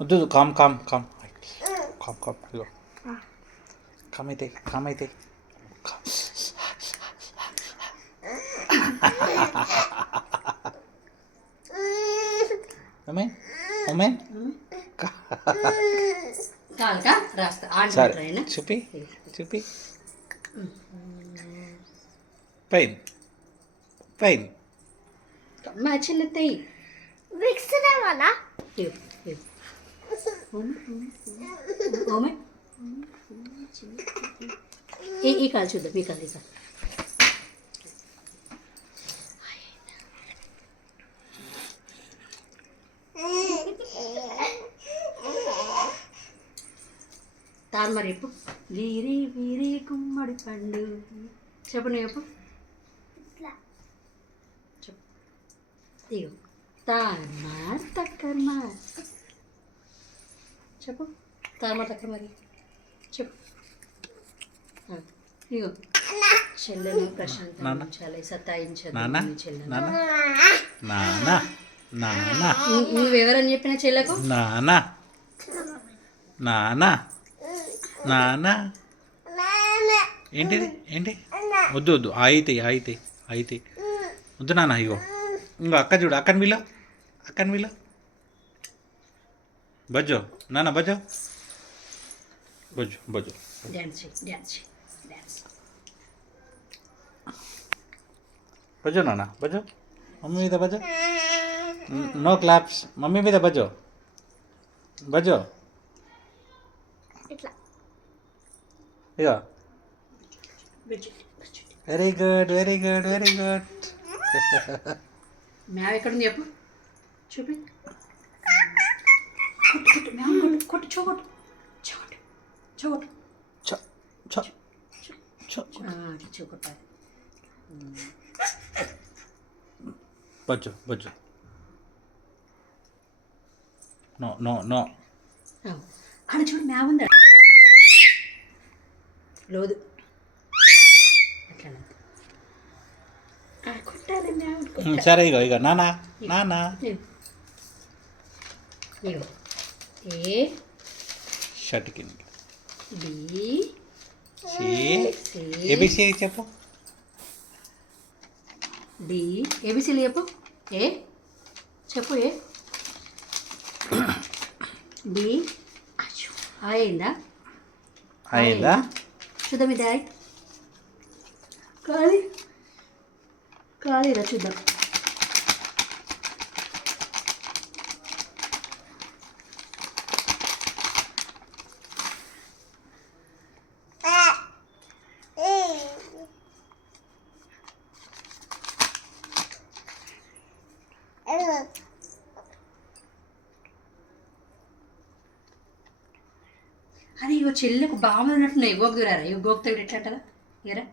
వద్దు calm calm calm calm calm ఇగో calm అయితే కామ్ అయితే ఉమెన్ ఉమెన్ కాలుకా రాస్తా సరే ఆంటీ చూపి చూపి పైన్ పైన్ మా చెల్లెత్తాయి విక్స్ రావాలా ఈ కాలు చూద్దాం ఈ కాలు ఈ కాలు తాను చెప్పు వీరి వీరి గుమ్మడి పండు చెప్పు నువ్వు చెప్పు చెప్పు ఇగో తాన్మార్ తక్కర్మార్ చెప్పు తాన్మార్ తక్కర్మారి చెప్పు ఇగో చెల్లెను ప్రశాంతంగా సతాయించదు చెల్లెను నువ్వెవరని చెప్పిన చెల్లకు నానా నానా నానా ఏంటిది ఏంటి వద్దు వద్దు అయితే అయితే అయితే వద్దు నాన్న ఇగో ఇంకో అక్క చూడు అక్కని వీళ్ళు అక్కని వీళ్ళు బజ్జో నాన్న బజ్జో బజ్జో బజ్జో డ్యాన్స్ డ్యాన్స్ డ్యాన్స్ బజ్జో నాన్న బజ్జో మమ్మీ మీద బజ్జో నో క్లాప్స్ మమ్మీ మీద బజ్జో బజ్జో ఇట్లా ఇగో very good very good very good మ్యావ్ ఎక్కడుంది చెప్పు చూపి కొట్టు కొట్టు మ్యావ్ కొట్టు కొట్టు చోకొట్టు చోకొట్టు చోకొట్టు చో చో చో చోకొట్టాలి బజ్జో బజ్జో నో నో నో ఆడ చూడు మ్యావ్ ఉందా లోదు అట్లా కొట్టాలి మ్యావ్ సరే ఇగో ఇగో నానా నానా ఇగో ఏ షర్ట్ కింద బి సి ఏబిసి చెప్పు డి ఏబిసిలు చెప్పు ఏ చెప్పు ఏ బి అయిందా అయిందా చూద్దాం ఇది అయి ఖాళీ ఖాళీరా చూద్దాం అది ఇగో చెల్లెకు బాగా ఉన్నట్టున్నాయి గోకు దూరారా ఇగో గోకు తగ్గ ఎట్లా అంటారా ఇగరా